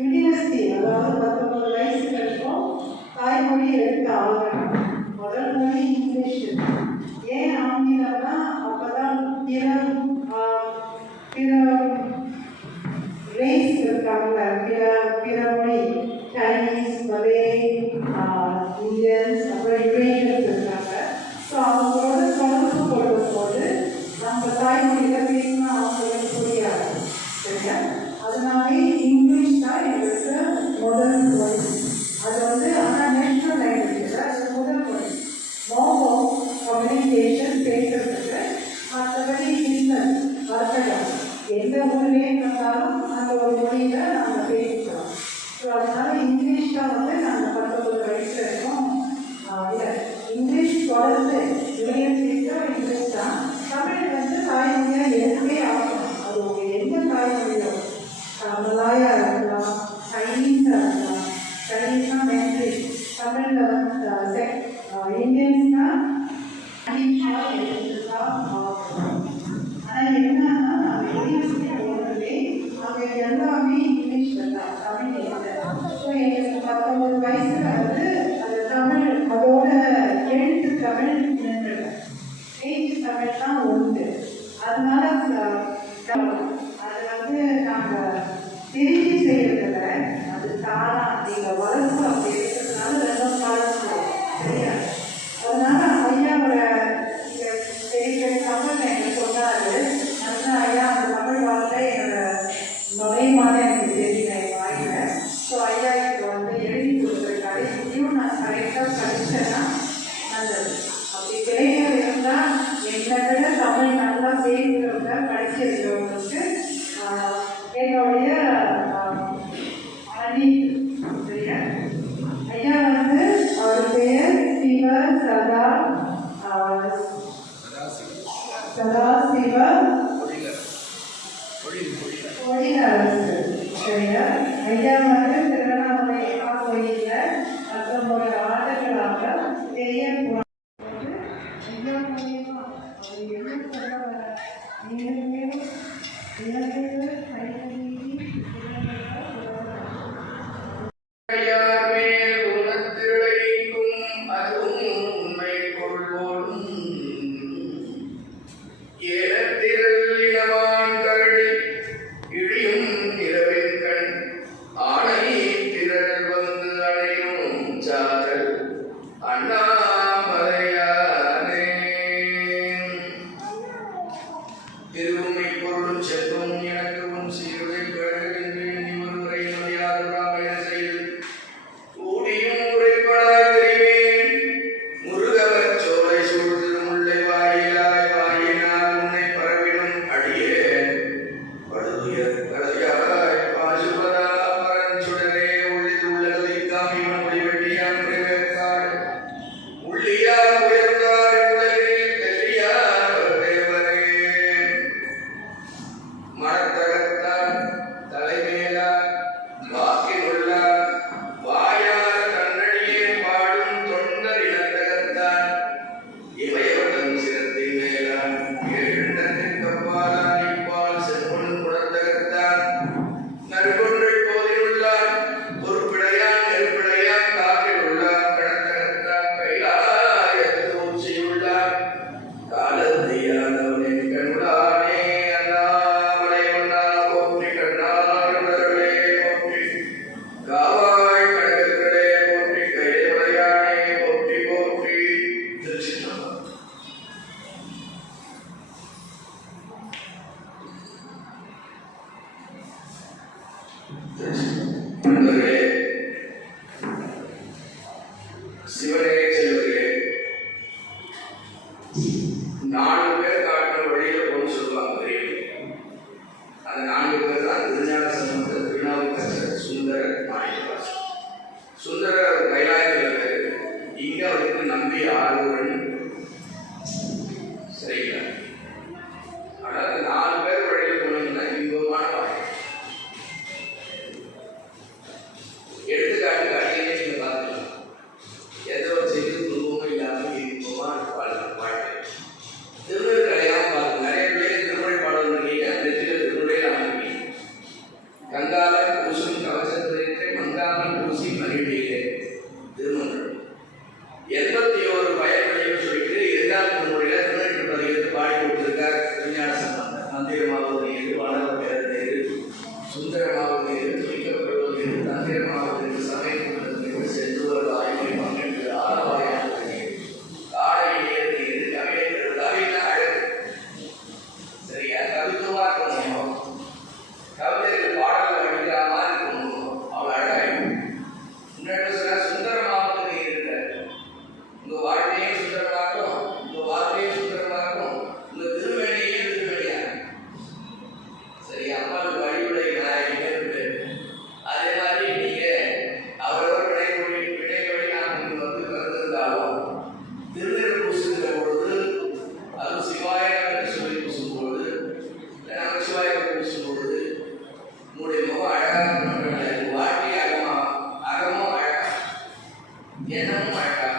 University அதாவது 19 வயசு வரைக்கும் தாய்மொழி எடுத்து ஆகணும். முதல் மொழி இங்கிலீஷ். ஏன் ஆங்கிலம்னா அப்பதான் பிற ரேஸ் இருக்காங்க, பிற மொழி சைனீஸ், மலே, இந்தியன்ஸ், அப்புறம் யுரேனியன்ஸ் இருக்காங்க. ஸோ அவங்களோட தொடர்பு கொள்ளும் போது நம்ம தாய்மொழியில பேசினா அவங்களுக்கு புரியாது. சரியா? அதனாலே இங்கிலீஷ் தான் எங்களுக்கு முதல் மொழி. அது ஆனால் நேஷனல் லாங்குவேஜ் அது முதல் மொழி. மோமோ கம்யூனிகேஷன் பேசுறதுக்கு, மற்றபடி பிஸ்னஸ் வர்த்தகம் எந்த ஊர்லேயே இருந்தாலும் அந்த ஒரு மொழியில நாங்கள் பேசிக்கிறோம். ஸோ அதனால இங்கிலீஷ் தான் நாங்கள் 19 வயசு வரைக்கும் இங்கிலீஷ் தொடர்ந்து யூனிவர்சிட்டிக்கு இங்கிலீஷ் தான். தமிழ் தாய்மொழியாக எதுவுமே ஆகணும். அது உங்கள் எந்த தாய்மொழியோ, மலாயா இருக்கலாம், சைனீஸாக இருக்கலாம். சைனீஸ்னா மேண்ட்ரின், தமிழில் இந்தியன்ஸ்னா ஆனால் என்னன்னா நம்ம யூனிவர்சிட்டி போகிறதே அங்கே எல்லாமே இங்கிலீஷில் தான், தமிழ் இல்லை. ஸோ எங்களுக்கு 19 வயசில் அது தமிழ் அதோட எழுத்து தமிழ் பேச்சு தமிழ் தான் உண்டு. அதனால அது நாங்கள் திரும்பி செய்யறதில்ல, அது தானா நீங்கள் வளர்ப்பு அப்படி இருக்கிறதுனால ரெண்டும் காலம். சரியா? அதனால ஐயாவோட பெரிய தமிழ் எனக்கு சொன்னாரு. நல்லா ஐயா அந்த தமிழ் வார்த்தை என்னோட நுழைவான எனக்கு தெரியல என் வாயில. ஸோ ஐயா இப்போ எழுதி கொடுத்துருக்காரு. இதையும் நான் கரெக்டாக படித்தேன்னா நல்லது. அப்படி கிடைக்கிறது இருந்தால் என்னை விட தமிழ் நல்லா பேசுகிறவங்க படிச்சிருக்கிறவங்களுக்கு என்னுடைய அணி. சரியா? ஐயா அவர் பெயர் சிவ சதாசிவ ஒளிநரசு. சரியா? ஐயா திருவண்ணாமலை கோயிலில் 19 ஆண்டுகளாக பெரிய அண்ணாமலை சிவனே செல்வர்களே, 4 பேர் காட்டுற வழியில போன்னு சொல்லுவாங்க தெரியும். அந்த 4 பேர் தான் திருஞான சம்பந்தர், திருநாவுக்கரசர், சுந்தரர், மாணிக்கவாசகர். சுந்தரர் கைலாயத்தில் இங்க அவருக்கு நம்பி ஆறுவன் சரிங்களா. ஆனால் 4 பேர் வழியில் போனீங்கன்னா இன்பமான வாழ்க்கை. எடுத்துக்காட்டுக்கு அடியே நீங்க பார்க்கலாம். எந்த ஒரு செய்தி துன்பமும் இல்லாமல் இன்பமான வாழ்க்கை. திருநெல் கலையாம பார்த்து நிறைய பேர் திருமொழி பாடல் இருக்கீங்க, நெற்றியில் திருமுறையில் அமைப்பீங்க. கங்காளர் பூசும் கவசத்திலே மங்காமல் பூசி மகிழ்ச்சியிலே திருமணம் 81 பயன்களையும் சொல்லிட்டு 2ஆம் திருமுறையில திருநெற்றி பதிகத்தை பாடி கொடுத்திருக்கார் திருஞான சம்பந்தர். மந்திரமாவது நீர், வளர்வது நீர், சுந்தரமாவது நீர், துணிக்கப்படுவது நீர், தந்திரமாவது நீர், சமயப்படுவது நீர், செல்லுவது ஆய்வை பங்கெடுத்து ஆரவாயான நீர், காடை நீர் நீர், கவிதை கவிதை அழகு. சரியா? கவித்துவமா இருக்கணும். கவிதைகள் பாடல்கள் படிக்கிற மாதிரி இருக்கணும். அவள் அழகாயிருக்கும். முன்னாடி சொன்னா சுந்தரமாவது நீர் இருக்காரு. உங்க வாழ்க்கையும் சுந்தரமாக்கும், உங்க வாழ்க்கையும் சுந்தரமாக்கும், உங்க திருவேணியே திருவேணியா. சரி, அம்மாவுக்கு வழிபடை இருக்கு. அதே மாதிரி நீங்க அவரவர் வினைகளை நாம் வந்து கருதிருந்தாலும் திருநெல் பூசுகிற பொழுது அது சிவாயம் என்று சொல்லி பூசும் பொழுது, நம்ம சிவாயத்தை பூசும் பொழுது உங்களுடைய முகம் அழகாக இருக்கணும். வாழ்க்கை அகமும் அழகா, எண்ணமும் அழகா,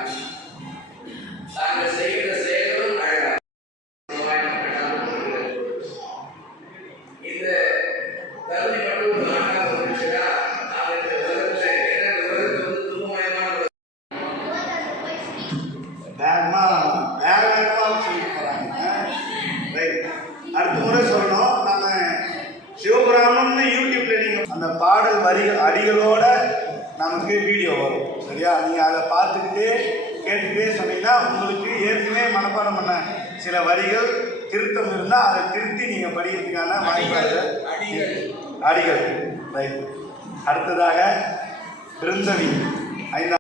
தாங்கள் செய்கிற செயல்களும் அழகா. இந்த கல்வி மட்டும் ஒரு நாட்டாக வந்துச்சுன்னா நாங்கள் இந்த உலகத்தில் என்ன உலகத்தை வந்து துன்பமயமான அடுத்த முறை சொல்லணும். நம்ம சிவபுராணம்னு யூடியூப்ல நீங்க அந்த பாடல் வரி அடிகளோட நமக்கு வீடியோ வரும். சரியா? நீங்க அதை பார்த்துக்கிட்டே கேட்டுக்கிட்டே சொன்னீங்கன்னா உங்களுக்கு ஏற்கனவே மனப்பாடம் பண்ண சில வரிகள் திருத்தம் இருந்தால் அதை திருத்தி நீங்க படிக்கிறதுக்கான வாய்ப்பு. அடிகள் ரைட். அடுத்ததாக பிருந்தவி 5ஆம்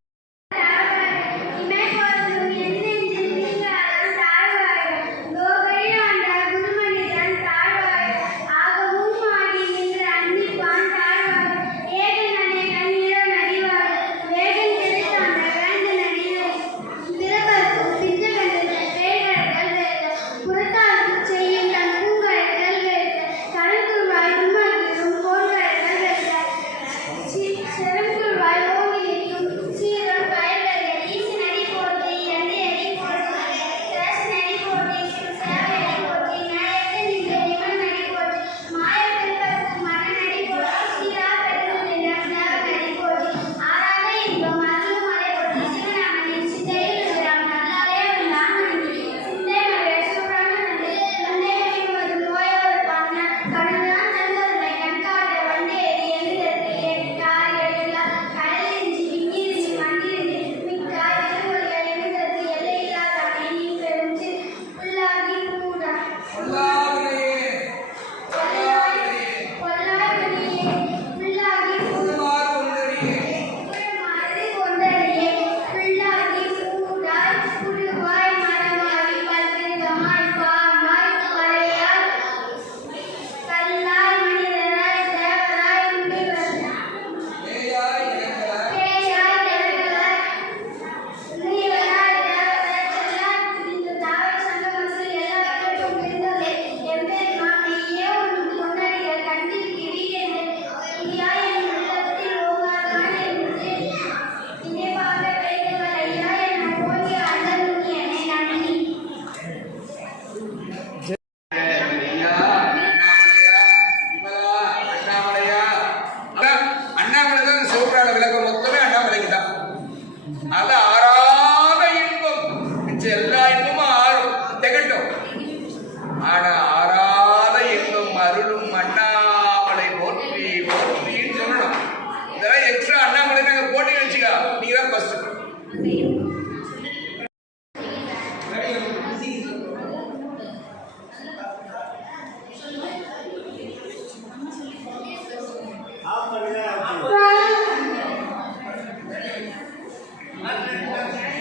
Thank you.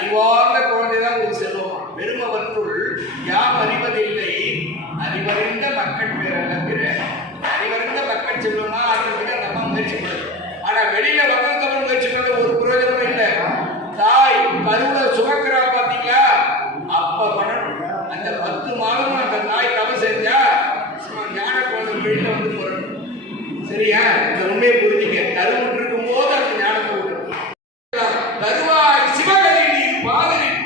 அறிவார்ந்த குழந்தை தான் உங்களுக்கு செல்வமா. பெருமவற்றுள் யாம் அறிவதில்லை, அறிவறிந்த மக்கள் பேரல்ல பிற. அறிவறிந்த மக்கள் செல்வமா ஆகிறதுக்கு அந்த அம்மா முயற்சி பண்ணுது. ஆனா வெளியில வந்தவங்க முயற்சி பண்ண ஒரு பிரயோஜனமும் இல்லை. தாய் கருவுல சுமக்கிறா பாத்தீங்களா, அப்ப பண்ணணும். அந்த 10 மாதமும் அந்த தாய் தவ செஞ்சா ஞான குழந்தை வெளியில வந்து போறணும். சரியா? இந்த உண்மையை புரிஞ்சுங்க. கருவுற்று இருக்கும் போது அந்த ஞானத்தை விட்டு கருவாய் சிவகலை நீர் பாதலில்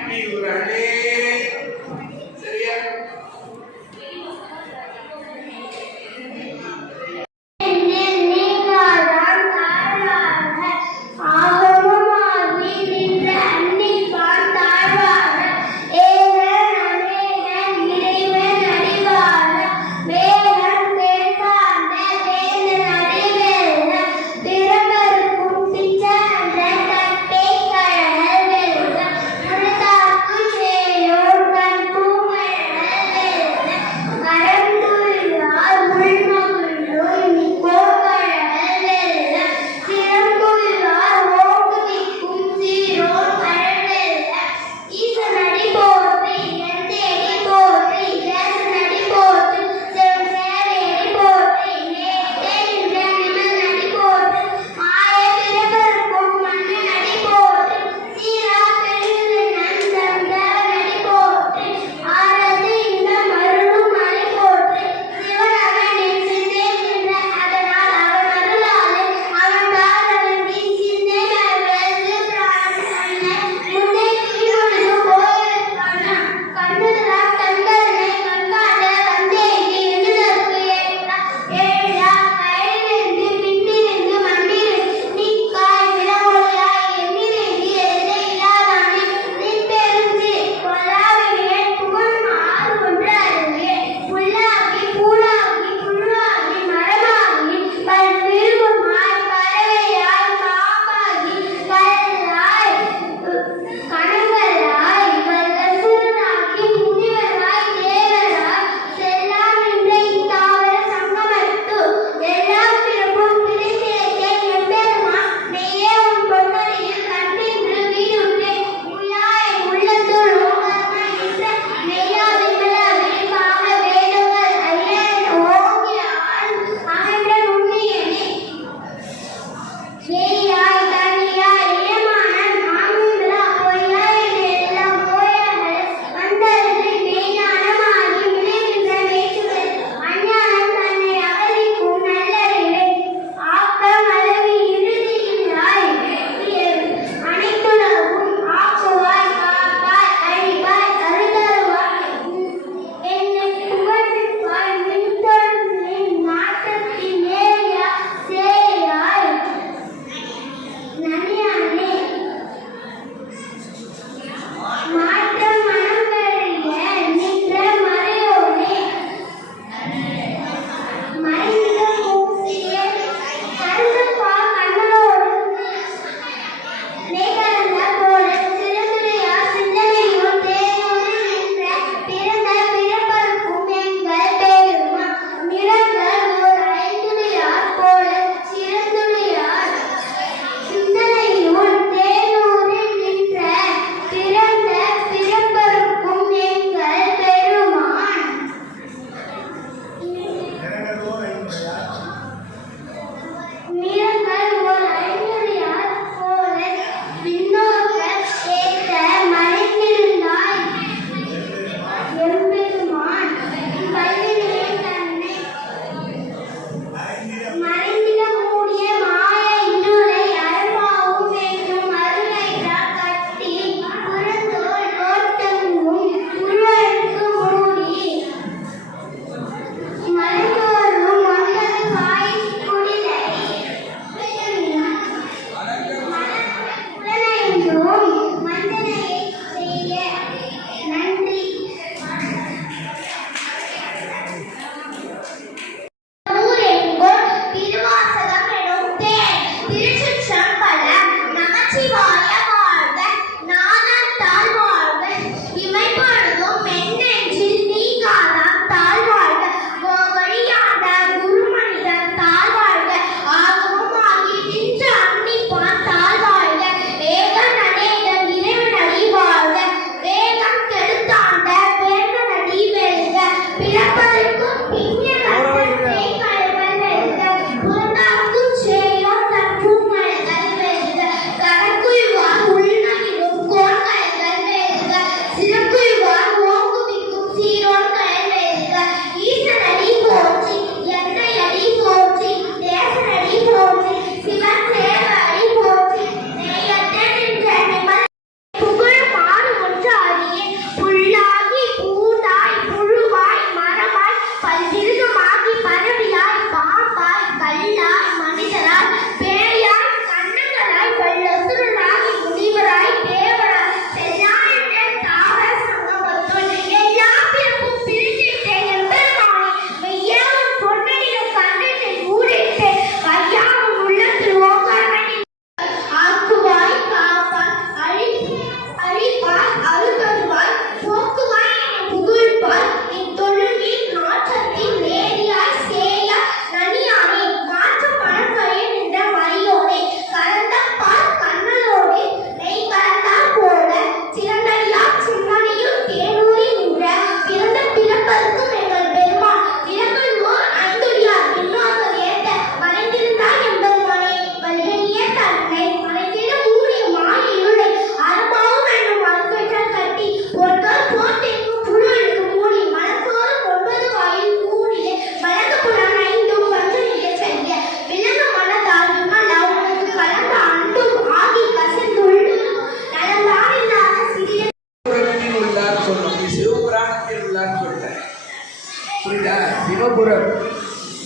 சிவபுரம்.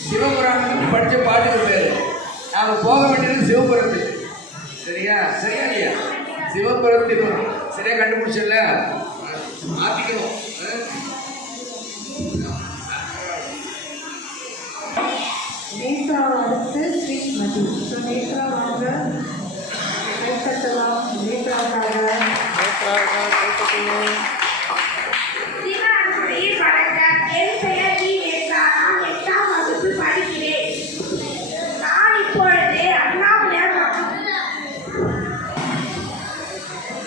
சிவபுராணம் படித்த பாட்டுக்கு பேர். நாம் போக வேண்டியது சிவபுரத்துக்கு. சரியா? சரியா இல்லையா? சிவபுரத்துக்கு சரியா கண்டுபிடிச்சல மாற்றிக்கணும். நேத்ரா அடுத்து ஸ்ரீமதி. ஸோ நேத்ரா வாங்க கைத்தட்டலாம். நேத்ராக்காக வணக்கம். என் பெயர் டி. நேத்ரா. நான் 8ஆம் வகுப்பு படிக்கிறேன்.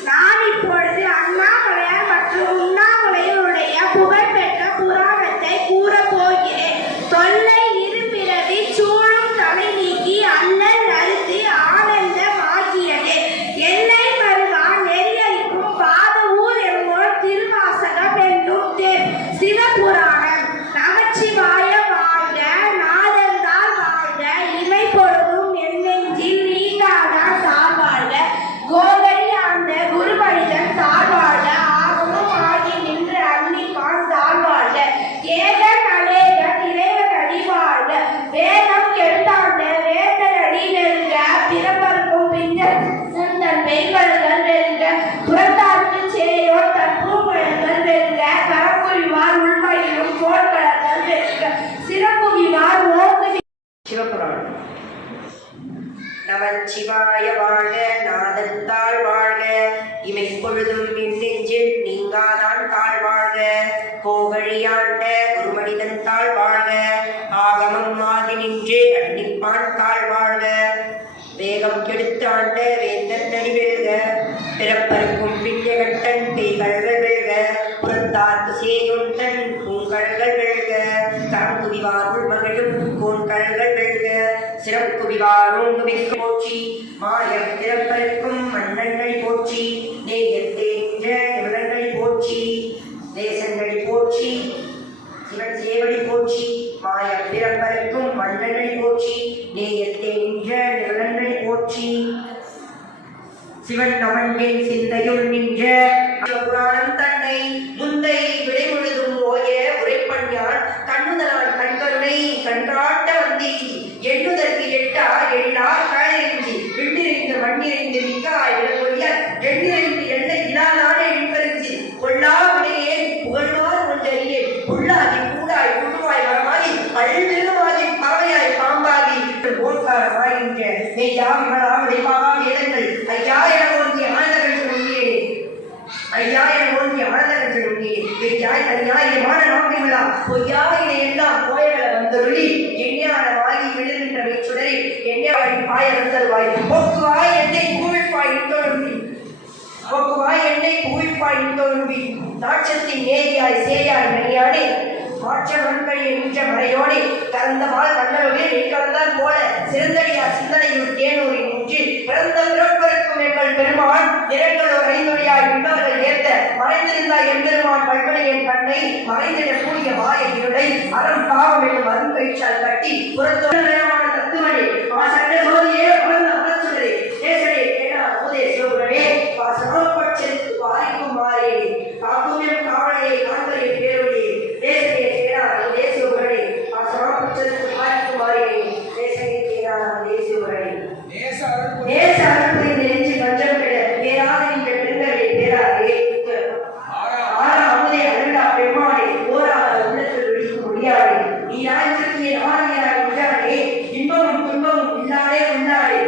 நான் இப்பொழுது அண்ணாமலையார் மற்றும் உண்ணாமலையுடைய புகழ்பெற்ற புராணத்தை கூறப் போகிறேன். தொல்லை இருபிறவி சூழும் தலை நீக்கி அல்லல் அறுத்து ஆனந்தமாகியது. எல்லை மருகா நெறியளிக்கும் பாத ஊர் என்போர் திருவாசகம் என்னும் சிவபுராணம். நமச்சிவாய வாழ்க, நாதந்தார் வாழ்க, இமை பொழுதும் என் நெஞ்சில் நீங்காதான் தாழ்வாழ்க, கோகை ஆண்ட குருமனிதன் தாழ்வாழ்க, ஆகமும் ஆகி நின்று அன்னிப்பான் தாழ்வாழ்க, ஏகன் அநேகன் இறைவன் அடி வாழ்க, வேதம் எழுத்தாண்ட வேந்தன் அடி வெல்க, பிறப்பருக்கும் பின்னர் தன் மெய்கள்கள் வெல்க, புறத்தார்க்கு சேயோர் தன் பூமழங்கள் வெல்க, கரப்புரிவார் உள்மயிலும் கோட்களங்கள் வெல்க, சிறப்புவிவார் ஓங்கு. சிவபுராணம். நமச்சிவாய வாழ்க, நாதந்தாள் வாழ்க, இமைப்பொழுதும் என் நெஞ்சில் நீங்காதான் தாழ்வாழ்க, கோகழியாண்ட குருமனிதன் தாழ்வாழ்க, ஆகமம் ஆதி நின்று அன்னிப்பான் தாழ்வாழ்க, வேகம் கெடுத்தாண்ட வேந்தன் நடிவெழுக, பிறப்பருக்கும் பிஞ்சகட்டன் பேய்கள்கள் வெல்க, புறத்தார்க்கு சேயுண்டன் பூங்கள்கள் வெல்க, கரங்குவிவாருள் மகிழும் கோண்கள்கள் வெல்க, சிறப்புவிவாரும் போற்றி, மாயப் பிறப்பருக்கும் மன்னன்களை போற்றி, நேயத்தே நின்ற நிமிடங்களை போற்றி, தேசங்களை போற்றி, சிவன் சேவடி போற்றி, மாயப் பிறப்பருக்கும் மன்னன்களை போற்றி, நேயத்தே நின்ற நிமிடங்களை போற்றி, சிவன் நமன்பின் சிந்தையுள் நின்ற புராணம் தன்னை முந்தை விடை முழுதும் ஓய உரைப்பண்யான் கண்ணுதலான் கண்கருணை கன்றாட்ட வந்தி எண்ணுதற்கு எட்டா எண்ணா காயறிஞ்சி விண்ணிறைந்து மண்ணிறைந்து மிக்காய் விடக்கூடிய எண்ணிறைந்து எண்ணை இனாலான எண்பறிஞ்சி கொள்ளா விடையே புகழ்வார் ஒன்றறியே உள்ளாகி கூடாய் குழுவாய் வரமாகி பல்விருமாகி பறவையாய் பாம்பாகி போர்க்காரமாகின்ற மெய்யா விமலாவுடைய பாவா வேதங்கள் ஐயா என ஒன்றிய ஆனந்தர்கள் சொல்லியே ஐயா என ஒன்றிய ஆனந்தர்கள் சொல்லியே வெய்யாய் தனியாயமான நோக்கிவிழா பொய்யாயினை எல்லாம் கோயல வந்தொழி எண்ணியானவாகி விழுகின்ற மெய்ச்சுடரை எண்ணியாய் பாய வந்தருவாய் போக்குவாய் என்னை கூழ்ப்பாய் இந்தொழும்பி போக்குவாய் என்னை கூழ்ப்பாய் இந்தொழும்பி நாட்சத்தின் நேரியாய் சேயாய் மணியானே மாற்ற மண்கள் என்ற மறையோனே கலந்தவாள் மன்னரோடு நீ கலந்தால் போல சிறந்தடியார் சிந்தனையுள் தேனூரில் நின்று பிறந்த பிறப்பருக்கும் எங்கள் பெருமான் நிறங்களோர் ஐந்தொழியாய் விண்ணவர்கள் ஏற்ற மறைந்திருந்தாய் எம்பெருமான் பல்வனையின் கண்ணை மறைந்திட கூடிய வாய இருளை அறம் பாவம் என்னும் அருங்கயிற்றால் கட்டி புறத்தோழமான தத்துவனே வாசகே சோதியே வளர்ந்த அமர்ச்சுடரே தேசரே கேடா ஊதே சிவபுரனே வாசனோப்பட்செலுத்து வாரிக்கும் மாறே காக்கும் காவலையை காண்பரே பேரொழியே தேசரே கேடா ஊதே சிவபுரனே வாசனோப்பட்செலுத்து வாரிக்கும் மாறே தேசரே கேடா ஊதே சிவபுரனே நேச அருள்புரி நெஞ்சு பஞ்சம் பெற பேராத இந்த பெருங்கரை பேராதே ஆறா அமுதே அருளா பெருமானே போராத உள்ளத்தில் விழிக்கும் முடியாதே நீ ஆய்விற்கு ஆணையாய் உண்டானே இன்பமும் துன்பமும் இல்லாதே உண்டானே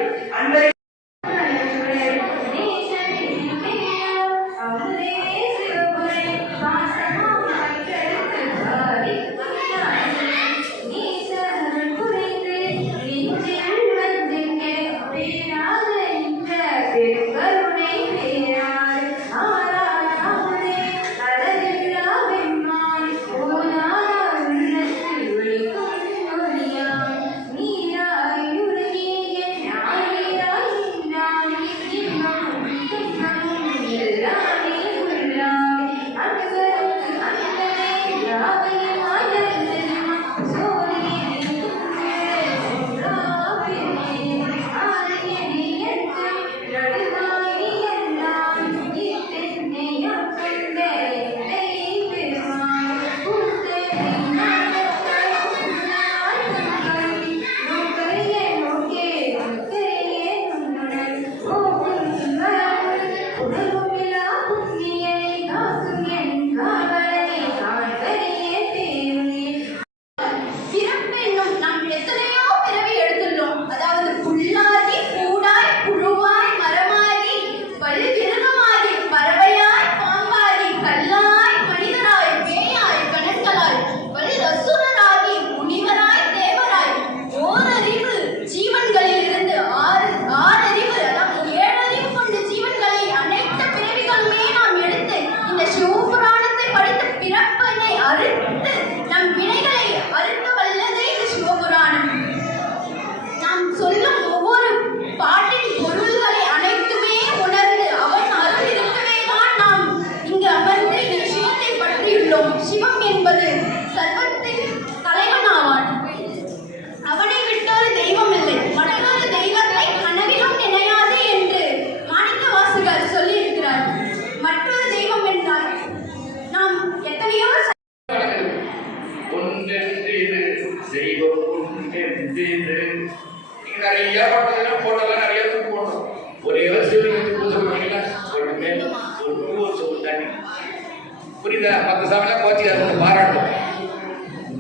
புரியுதா? 10 சாமிலாம் கோச்சிக்காத பாராட்டும்.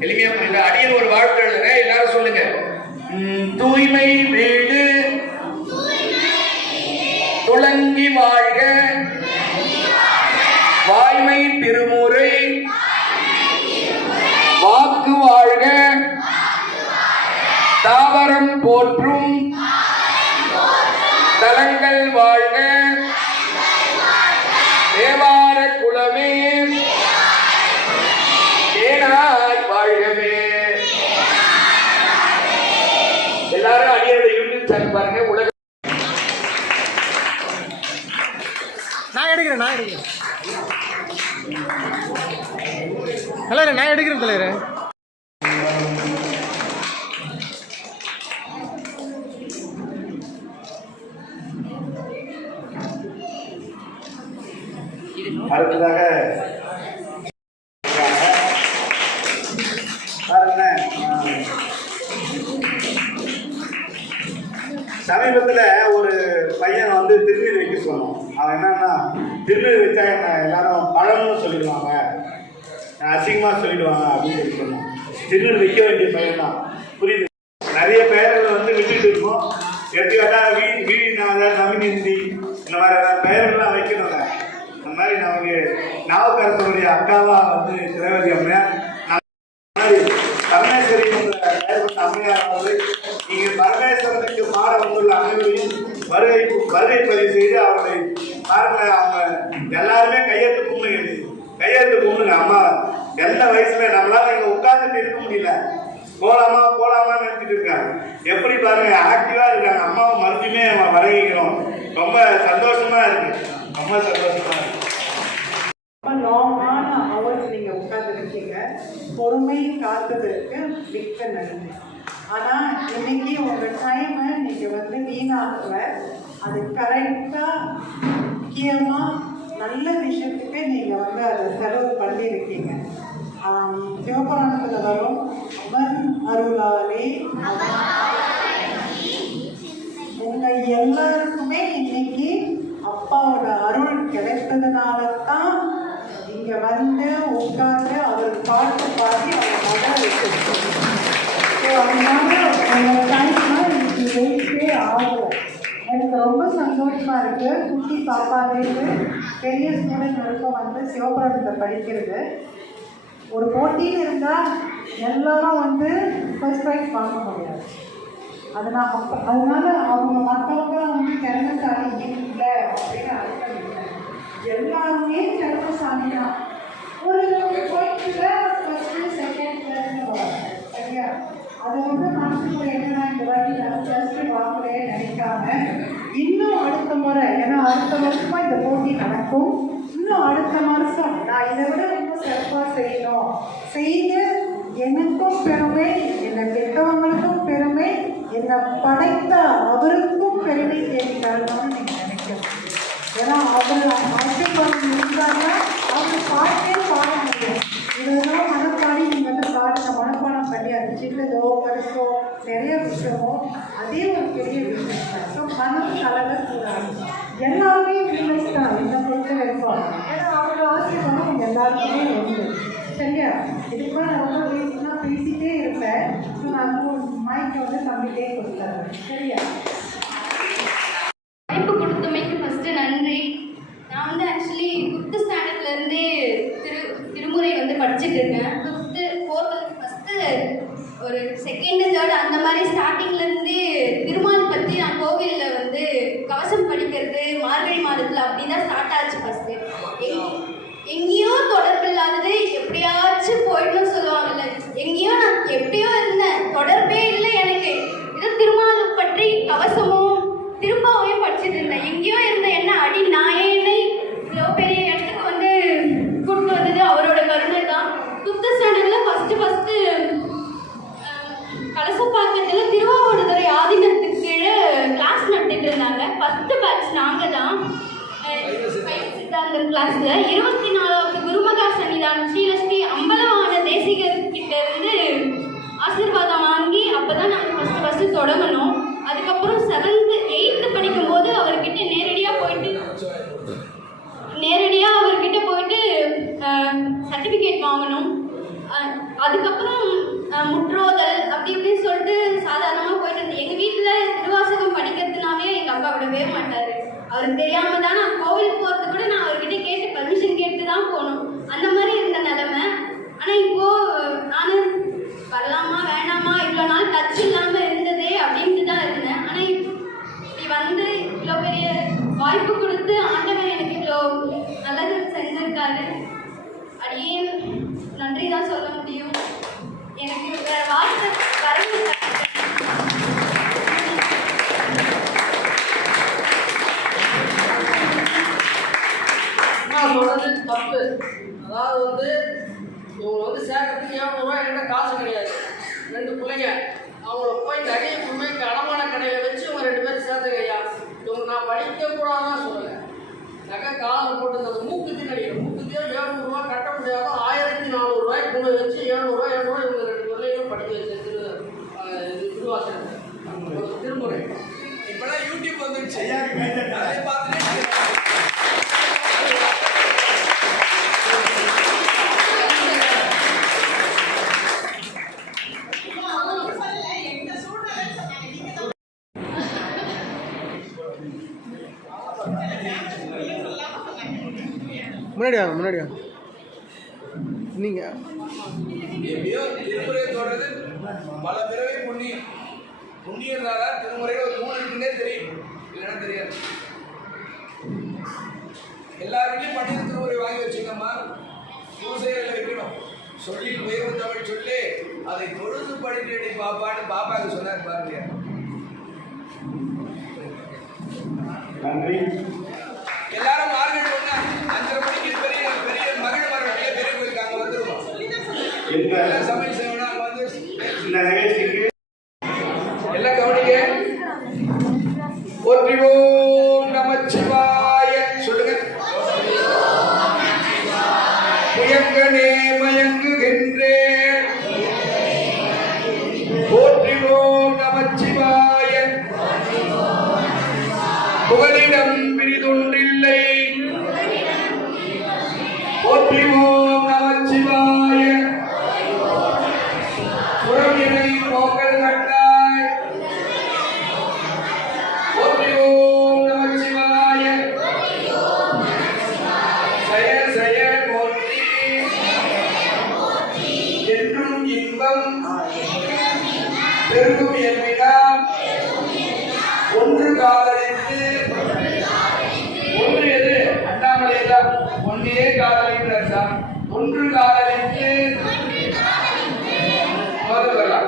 எளிமையா புரியுதா? அடியன் ஒரு வாழ்த்து எழுதுறேன், எல்லாரும் சொல்லுங்க. தூய்மை வீடு துளங்கி வாழ்க, வாய்மை திருமுறை வாக்கு வாழ்க, தாவரம் போற்றும் தலங்கள் வாழ்க, தேவார குலமே ஏனாய் வாழ்கவே. எல்லாரும் அடியோட யூடியூப் சேனல் பாருங்க. உலக நான் எடுக்கிறேன் தலைவரே, நான் எடுக்கிறேன் தலைவரே. அடுத்ததாக பாருங்க, சமீபத்தில் ஒரு பையன் வந்து திருநீர் வைக்க சொன்னோம். அவன் என்னன்னா, திருநீர் வச்சா என்ன எல்லாரும் பழம்னு சொல்லிடுவாங்க, அசிங்கமாக சொல்லிடுவாங்க அப்படின்னு சொன்னோம். திருநீர் வைக்க வேண்டிய பையன் தான், புரியுது. நிறைய பெயர்களை வந்து விட்டுட்டு இருக்கோம். எடுத்துக்காட்டாக வீடிநாதர், நமினிந்தி, இந்த மாதிரி பெயர்கள்லாம் வைக்கணுங்க. அந்த மாதிரி நமக்கு நாவுக்கரசருடைய அக்காவா வந்து திரௌபதி அம்மையார், பரமேஸ்வரி பெயர்பட்ட அம்மையார் வந்து நீங்கள் பரமேஸ்வரனுக்கு பாட வந்துள்ள அனைவரையும் வருகை பதிவு செய்து அவர்களை பாருங்க. அவங்க எல்லாருமே கையெழுத்து கும்பிடுங்க. அம்மா எந்த வயசுல நம்மளால இங்க உட்கார்ந்துட்டு இருக்க முடியல, போலாமான்னு நினைச்சிட்டு இருக்காங்க. எப்படி பாருங்க, ஆக்டிவா இருக்காங்க. அம்மாவை மறுபடியுமே வணங்கிக்கிறோம். ரொம்ப சந்தோஷமா இருக்கு. லாங்கான ஹவர்ஸ் நீங்கள் உட்காந்துருக்கீங்க. பொறுமை காத்ததற்கு மிக்க நன்றி. ஆனால் இன்னைக்கு உங்கள் டைமை நீங்கள் வந்து வீணாக்கல. அது கரெக்டாக முக்கியமாக நல்ல விஷயத்துக்கு நீங்கள் வந்து அதை செலவு பண்ணியிருக்கீங்க. சிவபுராணத்தில் வரும் அமர் அருளாலே உங்கள் எல்லாருக்குமே இன்னைக்கு அப்பாவோட அருள் கிடைத்ததுனால தான் இங்கே வந்து உட்கார்ந்து அவர் பாட்டு பாடி அவர் மகளை வச்சிருக்கோம். ஸோ அதனால உங்கள் டைம்னா இன்னைக்கு வெயிட்டே ஆகலை. எனக்கு ரொம்ப சந்தோஷமாக இருக்குது. குட்டி பாப்பாலேருந்து பெரிய ஸ்டூடெண்ட் வரைக்கும் வந்து சிவபுராணத்தை படிக்கிறது. ஒரு போட்டின்னு இருந்தால் எல்லாரும் வந்து ஃபர்ஸ்ட் ப்ரைஸ் வாங்க முடியாது. அதனால அவங்க மற்றவங்க வந்து திறமைசாலி இல்லை அப்படின்னு அர்த்தம் இல்லை. எல்லாருமே திறமைசாலி தான். ஒரு பாயிண்ட்ல ஃபர்ஸ்ட் செகண்ட் வராங்க, சரியா? அது வந்து மனசுக்குள்ள என்னன்னா, இந்த வாட்டி நான் ஃபர்ஸ்ட் வாங்கலே நினைக்காம இன்னும் அடுத்த முறை, ஏன்னா அடுத்த வருஷமா இந்த போட்டி நடக்கும், இன்னும் அடுத்த வருஷம் நான் இதை விட ரொம்ப சிறப்பாக செய்து எனக்கும் பெருமை, என்னை பெற்றவங்களுக்கும் பெருமை, என்னை படைத்த அவருக்கும் பெருமை தேடி தரணும்னு நீங்கள் நினைக்கணும். ஏன்னா அவர் ஆசைப்படம் இருந்தாங்க, அவர் பாட்டே பாட முடியும். இதெல்லாம் மனப்பாடி நீங்கள் வந்து பாடுங்க, மனப்பாடம் பண்ணி அது சின்னதோ பெருசோ நிறைய விஷயமோ அதே ஒரு பெரிய விஷயம் தான். ஸோ மனம் கலகக்கூடாது. எல்லாருமே வீணஸ் தான் என்னை பொறுத்த வரைக்கும். ஏன்னா அவரோட ஆசைப்படம் எல்லாருக்குமே உண்டு, சரியா? இதுக்கு நான் ரொம்ப பேசிட்டே இருப்பேன். ஸோ நான் மைக்கை வந்து தம்பிட்டே கொடுத்துறேன், சரியா? வாய்ப்பு கொடுத்தமைக்கு ஃபஸ்ட்டு நன்றி. நான் வந்து ஆக்சுவலி 5th ஸ்டாண்டர்ட்லேருந்தே திருமுறை வந்து படிச்சுட்டு இருக்கேன். 5th 4th ஃபஸ்ட்டு ஒரு 2nd 3rd அந்த மாதிரி ஸ்டார்டிங்லேருந்தே திருமால் பற்றி நான் கோவிலில் வந்து கவசம் படிக்கிறது மார்கழி மாதத்தில் அப்படி தான் ஸ்டார்ட் ஆச்சு. ஃபஸ்ட்டு எங்கேயோ தொடர்பு இல்லாதது எப்படியாச்சும் போயிட்டுன்னு சொல்லுவாங்கல்ல, எங்கேயோ நான் எப்படியோ இருந்தேன், தொடர்பே இல்லை எனக்கு. ஏதோ திருமால் பற்றி கவசமும் திரும்பாவையும் படிச்சுட்டு இருந்தேன். எங்கேயோ இருந்த என்ன அடி நாயே என்னை இவ்வளோ பெரிய இடத்துக்கு வந்து கூட்டு வந்தது அவரோட கருணை தான். 5th ஸ்டாண்டர்டில் ஃபஸ்ட்டு கலசப்பாக்கத்தில் திருவாவூடுதுறை ஆதீனத்துக்கு கீழே கிளாஸ் நடத்திட்டு இருந்தாங்க. 1st பேட்ச் நாங்கள் தான். சித்தாந்தம் கிளாஸ்ல 24வது குருமகா சன்னிதானம் ஸ்ரீலஸ்ரீ அம்பலவான தேசிகர்கிட்ட இருந்து ஆசீர்வாதம் வாங்கி அப்போதான் நாங்கள் ஃபஸ்ட்டு தொடங்கணும். அதுக்கப்புறம் 7th 8th படிக்கும்போது அவர்கிட்ட நேரடியாக போயிட்டு சர்டிஃபிகேட் வாங்கணும். அதுக்கப்புறம் முற்றோதல் அப்படி இப்படின்னு சொல்லிட்டு சாதாரணமாக போயிட்டு இருந்தேன். எங்கள் வீட்டில் திருவாசகம் படிக்கிறதுனாவே எங்கள் அப்பா விடவே மாட்டார். அவருக்கு தெரியாம தான் நான் கோவிலுக்கு போகிறது கூட நான் அவர்கிட்ட கேட்டு பர்மிஷன் கேட்டு தான் போகணும். அந்த மாதிரி இருந்த நிலமை. ஆனால் இப்போது நான் வரலாமா வேணாமா இவ்வளோ நாள் டச் இல்லாமல் இருந்ததே அப்படின்ட்டு தான் இருந்தேன். ஆனால் இப்படி வந்து இவ்வளோ பெரிய வாய்ப்பு கொடுத்து ஆண்டவன் எனக்கு இவ்வளோ நல்லது செஞ்சிருக்காரு. அடியே நன்றி தான் சொல்ல முடியும். எனக்கு வேற வார்த்தை வரல. சொல்றது தப்பு. அதாவது இவங்க சேர்க்கறதுக்கு 700 ரூபாய் என்கிட்ட காசு கிடையாது. 2 பிள்ளைங்க அவங்கள போய் தனியை உண்மைக்கு அடமான கடையில் வச்சு இவங்க 2 பேரும் சேர்த்துங்க ஐயா. இவங்க நான் படிக்கக்கூடாதான் சொல்லுங்கள். நகை காலம் போட்டு மூக்குத்தி நடிக்கிறேன். மூக்குத்தியோ 700 ரூபா கட்ட முடியாத 1400 ரூபாய்க்கு கொண்டு வச்சு 700 ரூபாய் இவங்க 2 பிள்ளைகளும் படிக்க வச்சு திருவாசகம் திருமுறை. இப்பெல்லாம் யூடியூப் வந்துடுச்சு. முன்னாடி வாங்க நீங்கள் எப்படியோ திருமுறை தொடர்ந்து பல பிறவை புண்ணியனால திருமுறையில் ஒரு நூல் இருக்குன்னே தெரியும், இல்லைன்னா தெரியாது. எல்லாருமே பண்டித திருமுறை வாங்கி வச்சுக்கோமா, பூசையில் வைக்கணும். சொல்லி உயர்வு தமிழ் சொல்லி அதை தொழுது படிக்க பாப்பான்னு பாப்பாக்கு சொன்னார் பாருங்க. நன்றி. எல்லாரும் மார்கழி ஒண்ணா 5:30 மணிக்கு பெரிய பெரிய மகிழ் மரம் பெரிய கோயிலுக்கு அங்கே வந்துருவோம். சமையல் செய்யணும். அங்கே வந்து இந்த நிகழ்ச்சிக்கு எல்லாம் கவனிங்க. போற்றிவோம் நமச்சிவாய சொல்லுங்க. முயங்கனே மயங்குகின்றேன். போற்றிவோம் நமச்சிவாய. புகலிடம் பிரிதொன்றில்லை. போற்றிவோம் நமச்சிவாய. புறவினை போக்கல் கட்டாய். போற்றிவோம் நமச்சிவாய. ஜெய ஜெய போற்றி. என்றும் இன்பம் பெருகும் என்கிறார். ஒன்று காதலித்து ஒன்று எது அண்ணாமலை தான் ஒன்னே காதலிக்கிறார். ஒன்று காதலித்து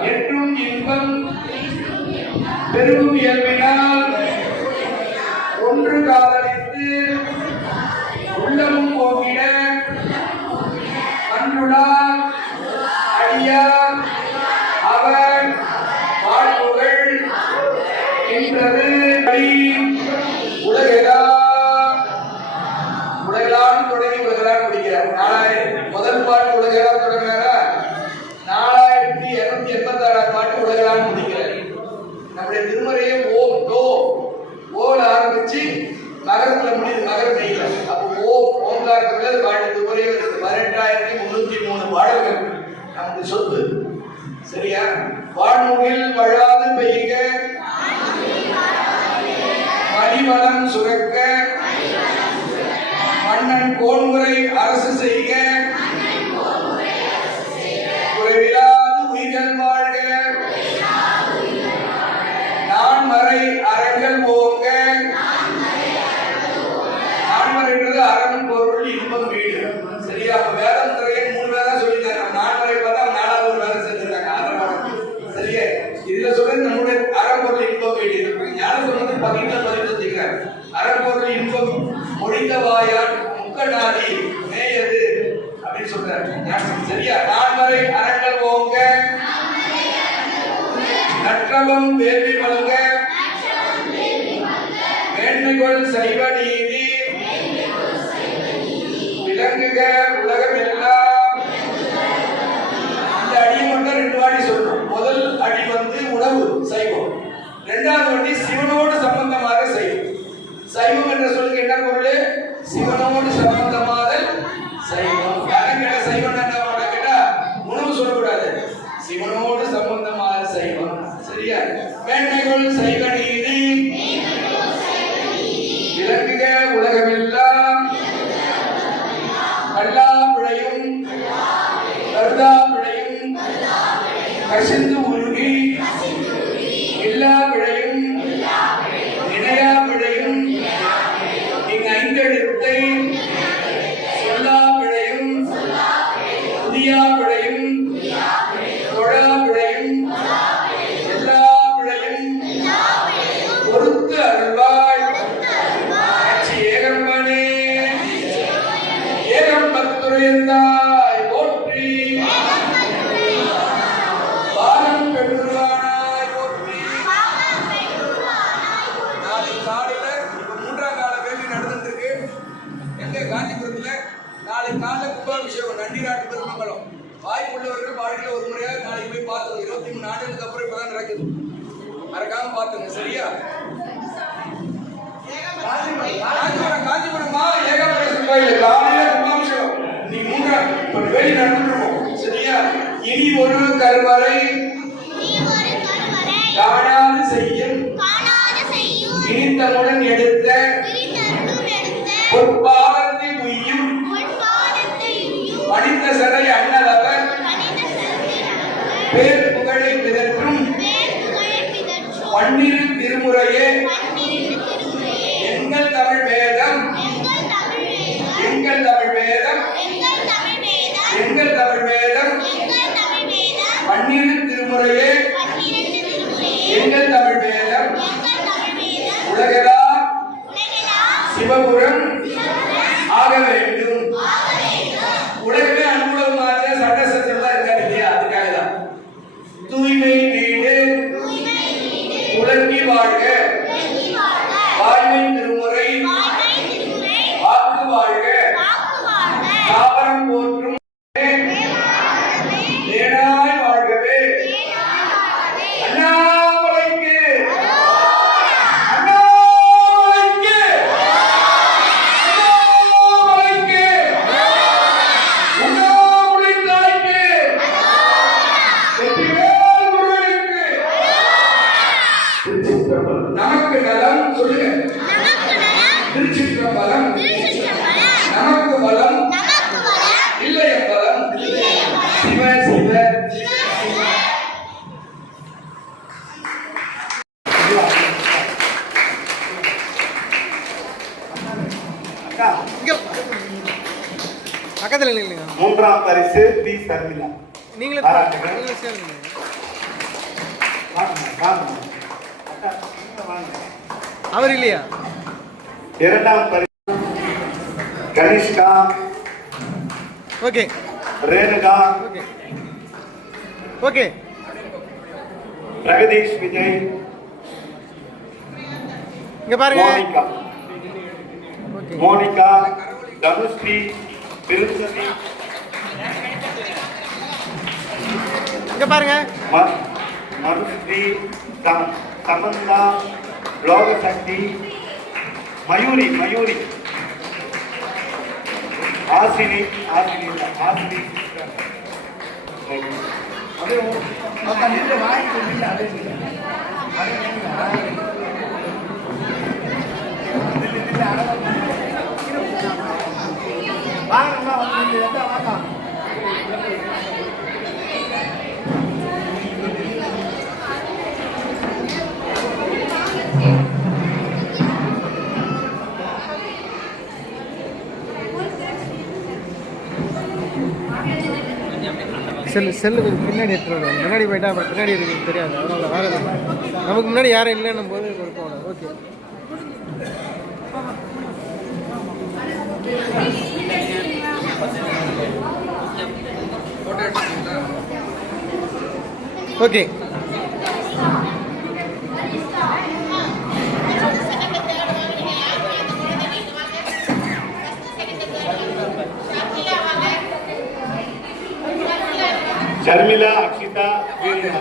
என்றும் இன்பம் பெருகும் இயல்பினால் ஒன்று காதலித்து உள்ளமும் போகிட அன்றுடார் அடியார் அவர் வாழ்வுகள் என்றது உலகெல்லாம் தொடங்கி உலகெல்லாம் முடிக்கிறார். முதல் பாட்டு உலகெல்லாம் தொடங்கினாரா, 4286 பாட்டு உலகெல்லாம் முடிக்கிறார். நம்முடைய திருமறையை ஓல ஆரம்பிச்சு மகரத்துல முடியுது, மகரம் நெய்யல. அப்போ ஓங்காரத்துல பாட்டு திருமறையே 18303 பாடல்கள் நமக்கு சொத்து. சரியா? வான்முகில் வழாது பெய்க, மணிவளம் சுரக்க, மன்னன் கோன்முறை அரசு செய்க, குறைவிலாது உயிர்கள் வாழ்க, நான்மறை அறங்கள் ஓங்க. நான்மறைன்றது அறம் பொருள் இன்பம் வீடு. சரியா? அப்ப வேதம் துறையை 3 வேதம் சொல்லிட்டாங்க. நான்மறை பார்த்தா 4வது ஒரு வேதம் செஞ்சிருக்காங்க. சரியா? இதுல சொல்றது நம்முடைய அறப்பொருள் இன்பம் வீடு. ஞான சொன்னது 15 அறப்பொருள் இன்பம் மொழிந்தவாயால் முக்கநாடி மேயது அப்படின்னு சொல்றாரு. சரியா? நான்மறை அறங்கள் ஓங்க, நற்றவம் வேள்வி மல்க, மேன்மைகொள் சைவ நீதி விளங்குக உலகம் எல்லாம். இந்த அடியை மட்டும் 2 வாட்டி சொல்லணும். முதல் அடி உணவு சைவம், 2வது வண்டி சிவனோடு சம்பந்தமாக சைவம். சைவம் என்ற சொல்லுக்கு என்ன பொருள்? சிவனோடு சம்பந்தமாக சைவம். சைவம் சிவனோடு சம்பந்தமான சைவம். சரியா? மேன்மைகள் சைவ நீதி விளங்குக உலகமெல்லாம். கல்லா விளையும் கருதா விளையும் கசிந்து உருகி எல்லா விளையும் நினையா விளையும் இங்கு ஐந்தெழுத்தை சொல்லா விளையும் புதியா விளையும் தொழா விளையும் எல்லா விளையும் பொறுத்து அருள்வாய். ஆட்சி ஏகம்பனே ஏகம்பத்துரையந்தாய் போற்றி. பாரம் பெற்றுவானாய் போற்றி. நாளை காலையில இப்ப 3ஆம் கால வேள்வி நடந்துட்டு இருக்கு. எங்க காஞ்சிபுரத்துல நாளை காலைல கும்பாபிஷேகம் நன்னிராட்டு பெருமங்கலம். வாய்ப்புள்ளவர்கள் வாழ்க்கையில ஒரு முறையாக நாளைக்கு போய் பார்த்துங்க. 23 ஆண்டுகளுக்கு அப்புறம் இப்பதான் நடக்குது. மறக்காம பார்த்துங்க. சரியா? காஞ்சிபுரமா ஏகாம்பரேஸ்வரர் கோயில் காலையில கும்பாபிஷேகம். நீ 3ஆம் இப்ப வேலி நடந்துருக்கும். சரியா? இனி ஒரு கருவறை காணாது செய்யும் இனித்தமுடன் எடுத்த பொற்பாதத்தில் உய்யும் மனித சடை அண்ணலவர் பேர் புகழை பிதற்றும் பன்னிரு திருமுறையே எங்கள் தமிழ் வேதம் எங்கள் தமிழ் வேதம் எங்கள் தமிழ் வேதம் பன்னிரு திருமுறையே எங்கள் தமிழ் வேதம் உலகெல்லாம் சிவபுரம் ஆக வேண்டும். உலகமே அனுகூலமாக சட்ட சட்டம்லாம் இருக்காது இல்லையா? அதுக்காக தான் தூய்மை வீடு உலகி வாழ்க வாய்மை திருமுறை வாக்கு வாழ்க தாவரம் போற்றும் நேராய் வாழ்கவே. அண்ணாமலைக்கு அண்ணாமலைக்கு அண்ணாமலைக்கு உண்ணாமுலை தாய்க்கு வெற்றிவேல் முருகனுக்கு திருச்சிற்றம்பலம். நமக்கு நலம் சொல்லுங்க. திருச்சிற்றம்பலம். நமக்கு பலம் இல்லை என்பலம். சிவ சிவ அக்கா, இங்க பக்கத்துல இல்லைங்க. 3ஆம் பரிசு பி சர்மிளா. நீங்களே பாராட்டுகள். நீங்களே சேருங்க. வாங்க, வாங்க. அக்கா, இங்க வாங்க. அவர் இல்லையா? 2ஆம் பரிசு Kanishka okay Renuka okay okay. Pragadeesh Vijay இங்க பாருங்க. மோனிகா ஓகே மோனிகா தனுஸ்ரீ திருச்சதி இங்க பாருங்க. மனுஸ்ரீ சமந்தா லோகசக்தி மயூரி மயூரி ஆசினி ஆசினி ஆசினி செல்லு பின்னாடி எடுத்துட்டு வருவாங்க. முன்னாடி போயிட்டா அப்புறம் பின்னாடி இருக்கு தெரியாது. அதனால வேற நமக்கு முன்னாடி யாரும் இல்லைன்னும் போது இருக்கும். Okay okay. शर्मिला अक्षिता वीणा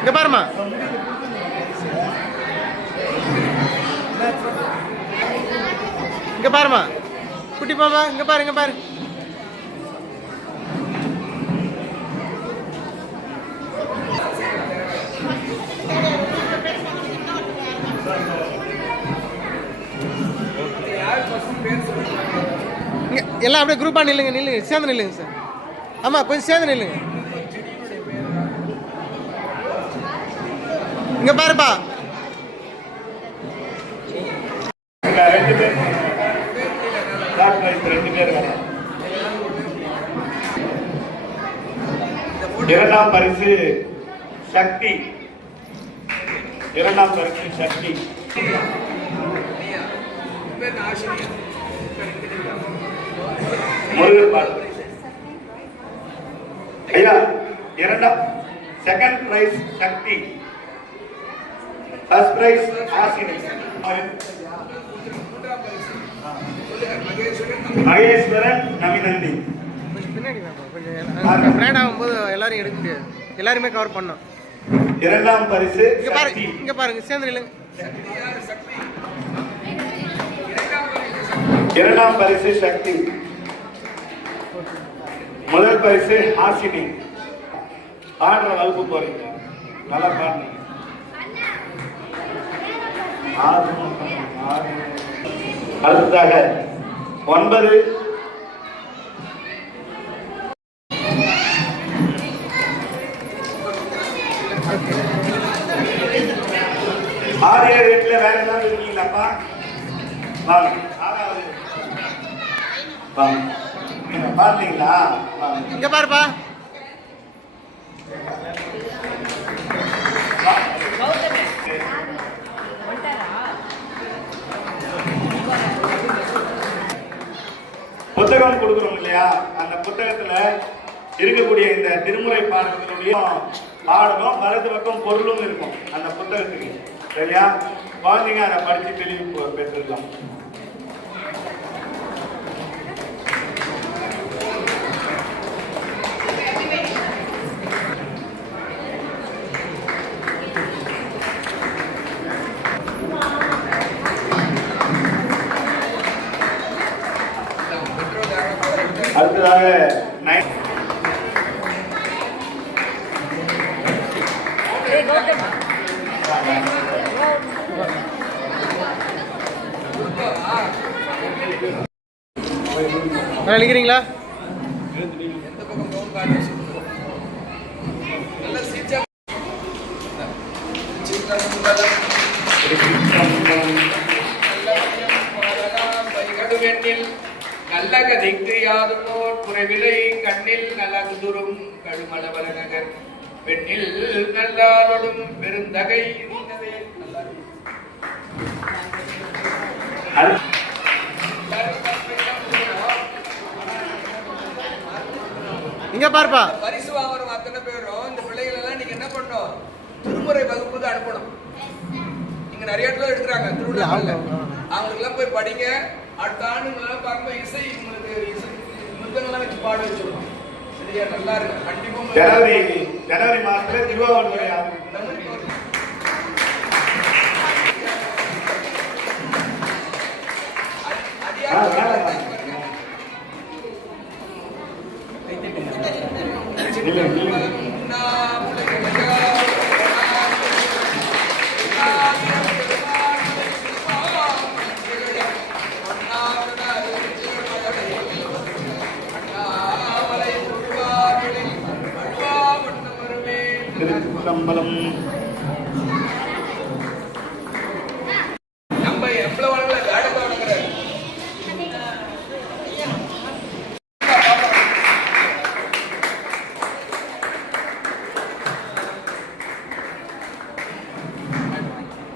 இங்க பாருமா. இங்கே பாருமா குட்டி பாப்பா, இங்கே பாரு, இங்கே பாரு. இங்கே எல்லாம் அப்படியே குரூப்பாக நில்லுங்க, நில்லுங்க, சேர்ந்து நில்லுங்க சார். ஆமாம், கொஞ்சம் சேர்ந்து நில்லுங்க. இங்கே பாருப்பா. ரெண்டு பேர் ரெண்டு பேர் வேணும். இரண்டாம் பரிசு சக்தி. இரண்டாம் பரிசு சக்தி. முருகன் ஐயா, இரண்டாம் second prize Shakti. First prize Asini. Maheswaran Naminandhi. கொஞ்சம் பின்னாடி வாப்பா, கொஞ்சம் பிராண்ட் ஆகும்போது எல்லாரும் எடுக்க முடியாது, எல்லாருமே கவர் பண்ணோம். இரண்டாம் பரிசு இங்கே பாருங்க, இங்கே பாருங்க, சேர்ந்து நில்லுங்க. இரண்டாம் பரிசு சக்தி. முதல் பரிசு ஹாசினி. பாடுற வகுப்பு போறீங்க, நல்லா பாடுங்க. அடுத்ததாக 9 6 7 8 வேற ஏதாவது இருக்கீங்களாப்பா? வாங்க. 6வது வாங்க. நீங்க பாத்தீங்களா? வாங்க. இங்கே பாருப்பா. புத்தகம் கொடுக்குறோம் இல்லையா, அந்த புத்தகத்துல இருக்கக்கூடிய இந்த திருமுறை பாடத்தினுடைய பாடலும் வலது பக்கம் பொருளும் இருக்கும் அந்த புத்தகத்துக்கு. சரியா? குழந்தைங்க அதை படிச்சு தெளிவு பெற்றுக்கலாம். அடுத்ததாக எழுக்கிறீங்களா? நல்ல கதைக்கு யாதுமோர் குறைவிலை கண்ணில் நலகுதுரும் கழுமலவல நகர் பெண்ணில் நல்லாரோடும் பெருந்தகை. இங்க பாருப்பா. பரிசு வாங்குறோம் அத்தனை பேரும் இந்த பிள்ளைகள் எல்லாம் நீங்க என்ன பண்ணணும், திருமுறை வகுப்புக்கு அனுப்பணும். இங்க நிறைய இடத்துல எடுக்கிறாங்க திருவிழாவில், அவங்களுக்கு எல்லாம் போய் படிங்க. அடுத்த ஆண்டுங்களெல்லாம் பார்க்கும்போது இசை உங்களுக்கு இசை முத்தங்கள்லாம் வச்சு பாட வச்சிருக்கோம். சரியா? நல்லா இருக்கு. கண்டிப்பா ஜனவரி மாசத்துல திருவாவூர் திருச்சிற்றம்பலம். நம்ம எவ்வளவு வளர்ல வேடத்தை வளர்க்குற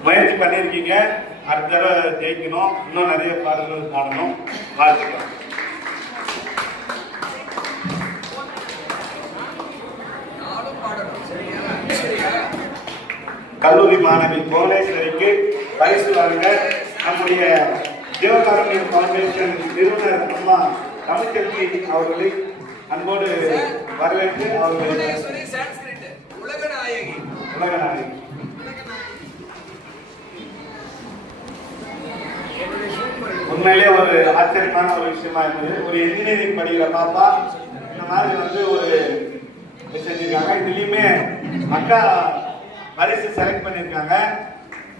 முயற்சி பண்ணியிருக்கீங்க. அடுத்த தடவை ஜெயிக்கணும், இன்னும் நிறைய பாடல்கள் பாடணும். வாழ்த்துக்கலாம். கல்லூரி மாணவி புவனேஸ்வரிக்கு பரிசு வழங்க நம்முடைய ஜீவகாருண்யம் ஃபவுண்டேஷன் நிறுவனர் அம்மா தமிழ்ச்செல்வி அவர்களை அன்போடு வரவேற்று அவர்கள் உலகநாயகி உலகநாயகி உண்மையிலே ஒரு ஆச்சரியமான ஒரு விஷயமா இருந்தது. ஒரு இன்ஜினியரிங் படிக்கிற பாப்பா இந்த மாதிரி வந்து ஒரு செஞ்சிருக்காங்க. இதுலயுமே அக்கா பரிசு செலக்ட் பண்ணியிருக்காங்க.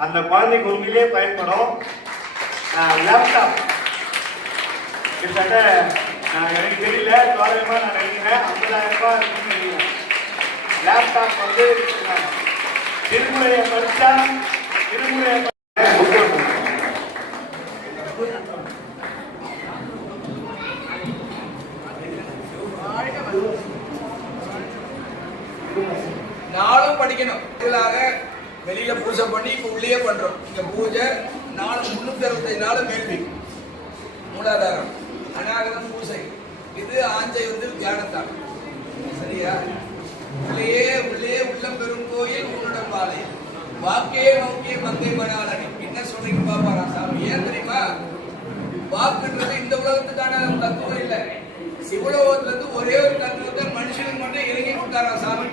அந்த குழந்தைக்கு உண்மையிலே பயன்படும் லேப்டாப். கிட்டத்தட்ட எனக்கு தெரியல, தோராயமா நான் நினைக்கிறேன் 50,000 ரூபாய் இருக்குன்னு நினைக்கிறேன். லேப்டாப் வந்து திருமுறையை படித்தா திருமுறையை நாளும் படிக்கணும். இதனால வெளியில பூஜை பண்ணி இப்ப உள்ளே பண்றோம். இங்க பூஜை நாலு 365 நாள் வேள்வி, மூலாதாரம், அநாகதம், பூஜை. இது ஆஞ்சை வந்து தியானத்தான். சரியா? உள்ளே உள்ளம் பெரும் கோயில் உன்னோட பாலை வாக்கே நோக்கிய மந்தை மணாலனி. என்ன சொல்றீங்க பாப்பாரா சாமி? ஏன் தெரியுமா? வாக்குன்றது இந்த உலகத்துக்கான தத்துவம் இல்லை. சிவலோகத்துல இருந்து ஒரே ஒரு தத்துவத்தை மனுஷனுக்கு மட்டும் இறங்கி கொடுத்தாரா சாமி.